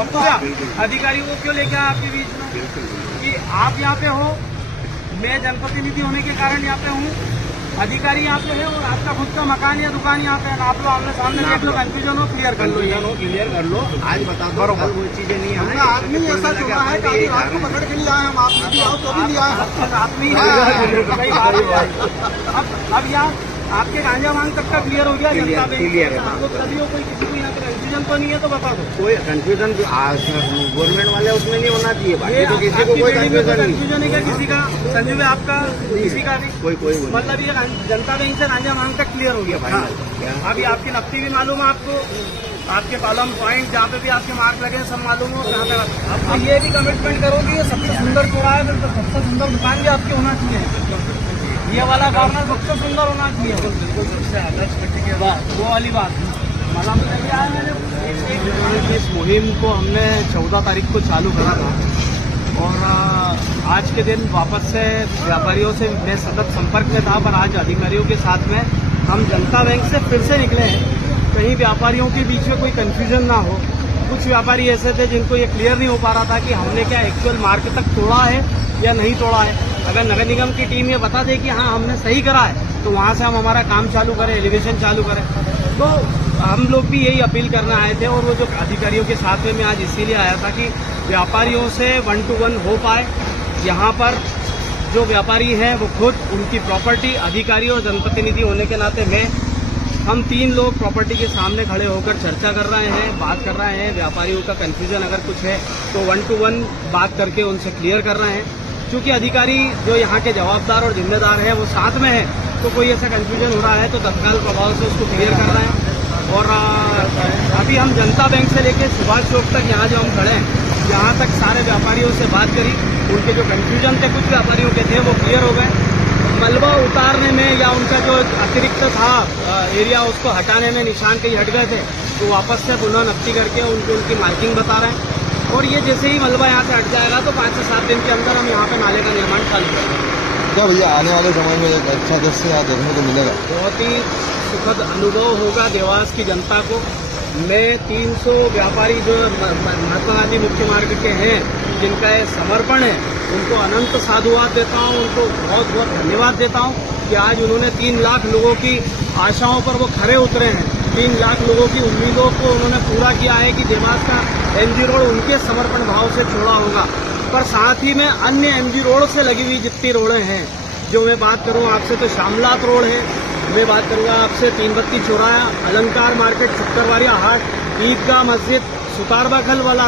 अधिकारियों को क्यों लेके आए आपके बीच में कि आप यहाँ पे हो, मैं जनप्रतिनिधि होने के कारण यहाँ पे हूँ, अधिकारी यहाँ पे है और आपका खुद का मकान या दुकान यहाँ पे है। आप लोग आमने सामने देख लो, कंफ्यूजन हो क्लियर कर लो, क्लियर कर लो। आज बता दो कल वो चीजें नहीं है। आदमी ऐसा चुना है कि रात को पकड़ के नहीं आए हम, आप नहीं आओ तो भी नहीं आए। अब यहाँ आपके गांजा मांग तक का क्लियर हो गया, जनता में क्लियर है। आपको कभी हो कोई किसी को यहाँ पे कंफ्यूजन तो नहीं है, तो बता दो। कोई कंफ्यूजन गवर्नमेंट वाले उसमें नहीं होना चाहिए, बाकी तो किसी को कोई कंफ्यूजन है क्या किसी का? संजू में आपका किसी का नहीं, कोई मतलब ये जनता बैंक से गांजा मांग तक क्लियर हो गया भाई। अभी आपकी नफ्ती भी मालूम है आपको, आपके कॉलम पॉइंट जहाँ पे भी आपके मार्क लगे सब मालूम हो कहाँ तक। अब ये भी कमिटमेंट करोगे, ये सबसे सुंदर चौड़ा है, तो सबसे सुंदर दुकान भी आपकी होना चाहिए। ये वाला कॉर्नर सबसे सुंदर होना चाहिए, बिल्कुल सबसे आदर्श वो वाली बात। इस मुहिम को हमने 14 तारीख को चालू करा था और आज के दिन वापस से व्यापारियों से मैं सतत संपर्क में था, पर आज अधिकारियों के साथ में हम जनता बैंक से फिर से निकले हैं। कहीं व्यापारियों के बीच में कोई कंफ्यूजन ना हो। कुछ व्यापारी ऐसे थे जिनको ये क्लियर नहीं हो पा रहा था कि हमने क्या एक्चुअल मार्केट तक तोड़ा है या नहीं तोड़ा है। अगर नगर निगम की टीम ये बता दे कि हाँ हमने सही करा है, तो वहाँ से हम हमारा काम चालू करें, एलिवेशन चालू करें। तो हम लोग भी यही अपील करने आए थे और वो जो अधिकारियों के साथ में मैं आज इसीलिए आया था कि व्यापारियों से 1 to 1 हो पाए। यहाँ पर जो व्यापारी हैं वो खुद उनकी प्रॉपर्टी, अधिकारी और जनप्रतिनिधि होने के नाते मैं, हम 3 लोग प्रॉपर्टी के सामने खड़े होकर चर्चा कर रहे हैं, बात कर रहे हैं। व्यापारियों का कन्फ्यूजन अगर कुछ है तो 1 to 1 बात करके उनसे क्लियर कर रहे हैं। क्योंकि अधिकारी जो यहाँ के जवाबदार और जिम्मेदार हैं वो साथ में है, तो कोई ऐसा कन्फ्यूजन हो रहा है तो तत्काल प्रभाव से उसको क्लियर कर रहे हैं। और अभी हम जनता बैंक से लेकर सुभाष चौक तक यहाँ जो हम खड़े हैं, यहाँ तक सारे व्यापारियों से बात करी। उनके जो कन्फ्यूजन थे कुछ व्यापारियों के थे वो क्लियर हो गए। मलबा उतारने में या उनका जो अतिरिक्त था एरिया उसको हटाने में निशान कहीं हट गए थे, तो वापस से पुनः नक्की करके उनकी मार्किंग बता रहे हैं। और ये जैसे ही मलबा यहाँ से हट जाएगा तो 5 से 7 दिन के अंदर हम यहाँ पे नाले का निर्माण चालू करेंगे। क्या भैया आने वाले समय में एक अच्छा दृश्य यहाँ देखने को मिलेगा? बहुत ही सुखद अनुभव होगा देवास की जनता को। मैं 300 व्यापारी जो महात्मा गांधी मुख्य मार्ग के हैं, जिनका ये समर्पण है, उनको अनंत साधुवाद देता हूँ, उनको बहुत बहुत धन्यवाद देता हूँ कि आज उन्होंने 3 लाख लोगों की आशाओं पर वो खरे उतरे हैं। 3 लाख लोगों की उम्मीदों को उन्होंने पूरा किया है कि देवास का MG रोड उनके समर्पण भाव से छोड़ा होगा। पर साथ ही में अन्य MG रोड से लगी हुई जितनी रोडें हैं, जो मैं बात करूँ आपसे तो शामलात रोड है, मैं बात करूँगा आपसे 3 बत्ती चौराहा, अलंकार मार्केट, शुक्रवारिया हाट, ईदगाह मस्जिद, सुतारबाखल वाला